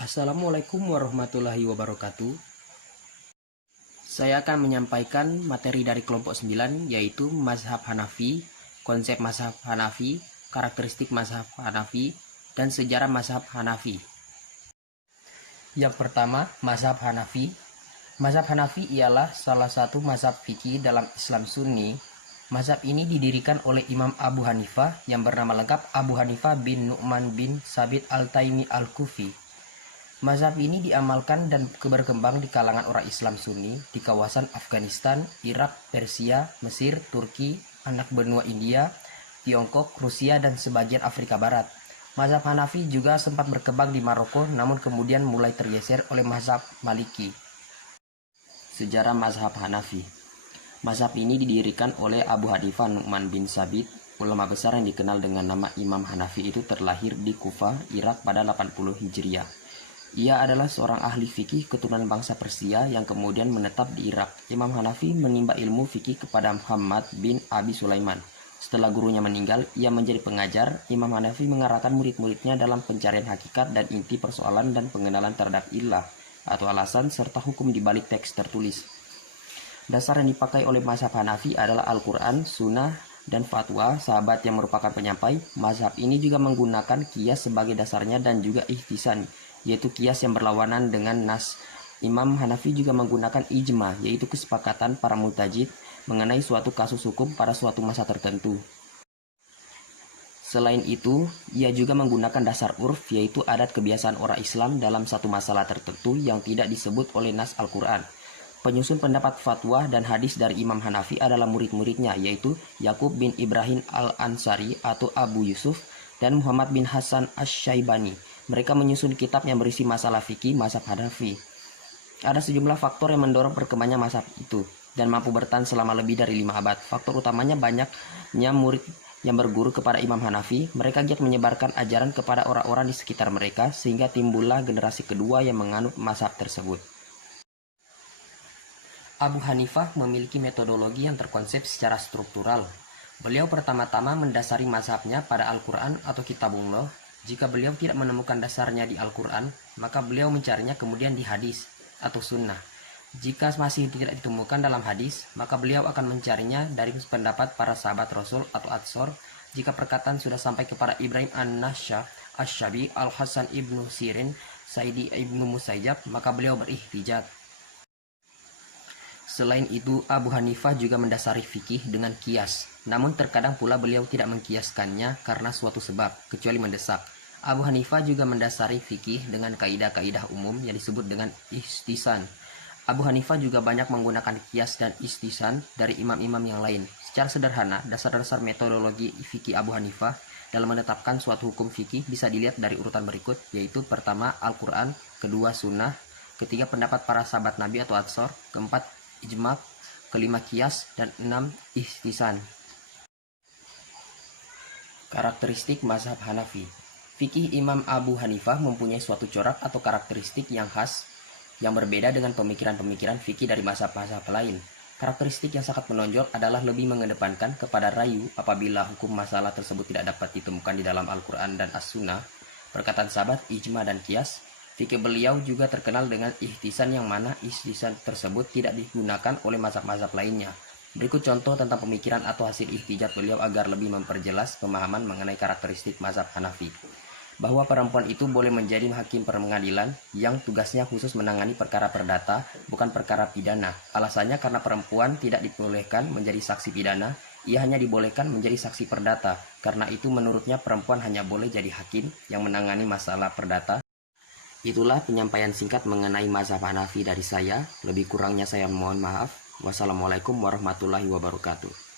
Assalamualaikum warahmatullahi wabarakatuh. Saya akan menyampaikan materi dari kelompok 9, yaitu mazhab Hanafi, konsep mazhab Hanafi, karakteristik mazhab Hanafi, dan sejarah mazhab Hanafi. Yang pertama, mazhab Hanafi. Mazhab Hanafi ialah salah satu mazhab fikih dalam Islam Sunni. Mazhab ini didirikan oleh Imam Abu Hanifah yang bernama lengkap Abu Hanifah bin Nu'man bin Sabit al-Taimi al-Kufi. Mazhab ini diamalkan dan berkembang di kalangan orang Islam Sunni di kawasan Afghanistan, Irak, Persia, Mesir, Turki, anak benua India, Tiongkok, Rusia, dan sebagian Afrika Barat. Mazhab Hanafi juga sempat berkembang di Maroko, namun kemudian mulai tergeser oleh mazhab Maliki. Sejarah mazhab Hanafi. Mazhab ini didirikan oleh Abu Hanifah Nu'man bin Sabit. Ulama besar yang dikenal dengan nama Imam Hanafi itu terlahir di Kufah, Irak pada 80 Hijriah. Ia adalah seorang ahli fikih keturunan bangsa Persia yang kemudian menetap di Irak. Imam Hanafi menimba ilmu fikih kepada Muhammad bin Abi Sulaiman. Setelah gurunya meninggal, ia menjadi pengajar. Imam Hanafi mengarahkan murid-muridnya dalam pencarian hakikat dan inti persoalan dan pengenalan terhadap illah atau alasan serta hukum di balik teks tertulis. Dasar yang dipakai oleh mazhab Hanafi adalah Al-Quran, Sunnah, dan fatwa sahabat yang merupakan penyampai. Mazhab ini juga menggunakan qiyas sebagai dasarnya dan juga ihtisan, yaitu qiyas yang berlawanan dengan nas. Imam Hanafi juga menggunakan ijma, yaitu kesepakatan para mujtahid mengenai suatu kasus hukum pada suatu masa tertentu. Selain itu, ia juga menggunakan dasar urf, yaitu adat kebiasaan orang Islam dalam satu masalah tertentu yang tidak disebut oleh nas Al-Quran. Penyusun pendapat fatwa dan hadis dari Imam Hanafi adalah murid-muridnya, yaitu Yakub bin Ibrahim al-Ansari atau Abu Yusuf dan Muhammad bin Hasan Asy-Syaibani. Mereka menyusun kitab yang berisi masalah fikih mazhab Hanafi. Ada sejumlah faktor yang mendorong perkembangannya mazhab itu dan mampu bertahan selama lebih dari 5 abad. Faktor utamanya banyaknya murid yang berguru kepada Imam Hanafi. Mereka giat menyebarkan ajaran kepada orang-orang di sekitar mereka sehingga timbullah generasi kedua yang menganut mazhab tersebut. Abu Hanifah memiliki metodologi yang terkonsep secara struktural. Beliau pertama-tama mendasari mazhabnya pada Al-Quran atau Kitabullah. Jika beliau tidak menemukan dasarnya di Al-Quran, maka beliau mencarinya kemudian di hadis atau sunnah. Jika masih tidak ditemukan dalam hadis, maka beliau akan mencarinya dari pendapat para sahabat Rasul atau Ansor. Jika perkataan sudah sampai kepada Ibrahim an-Nasyah, Asy-Syabi, Al-Hasan ibnu Sirin, Saidi ibnu Musayyab, maka beliau berihtijaj. Selain itu, Abu Hanifah juga mendasari fikih dengan qiyas. Namun terkadang pula beliau tidak mengkiaskannya karena suatu sebab, kecuali mendesak. Abu Hanifah juga mendasari fikih dengan kaidah-kaidah umum yang disebut dengan ihtisan. Abu Hanifah juga banyak menggunakan qiyas dan ihtisan dari imam-imam yang lain. Secara sederhana, dasar-dasar metodologi fikih Abu Hanifah dalam menetapkan suatu hukum fikih bisa dilihat dari urutan berikut, yaitu pertama Al-Quran, kedua Sunnah, ketiga pendapat para sahabat Nabi atau Ansor, keempat ijma, kelima qiyas, dan 6 ihtisan. Karakteristik mazhab Hanafi. Fikih Imam Abu Hanifah mempunyai suatu corak atau karakteristik yang khas yang berbeda dengan pemikiran-pemikiran fikih dari mazhab-mazhab lain. Karakteristik yang sangat menonjol adalah lebih mengedepankan kepada rayu apabila hukum masalah tersebut tidak dapat ditemukan di dalam Al-Quran dan As-Sunnah, perkataan sahabat, ijma, dan qiyas. Fikih beliau juga terkenal dengan ihtisan, yang mana ihtisan tersebut tidak digunakan oleh mazhab-mazhab lainnya. Berikut contoh tentang pemikiran atau hasil ihtijaj beliau agar lebih memperjelas pemahaman mengenai karakteristik mazhab Hanafi. Bahwa perempuan itu boleh menjadi hakim pengadilan yang tugasnya khusus menangani perkara perdata, bukan perkara pidana. Alasannya karena perempuan tidak dibolehkan menjadi saksi pidana, ia hanya dibolehkan menjadi saksi perdata. Karena itu menurutnya perempuan hanya boleh jadi hakim yang menangani masalah perdata. Itulah penyampaian singkat mengenai mazhab Hanafi dari saya. Lebih kurangnya saya mohon maaf. Wassalamualaikum warahmatullahi wabarakatuh.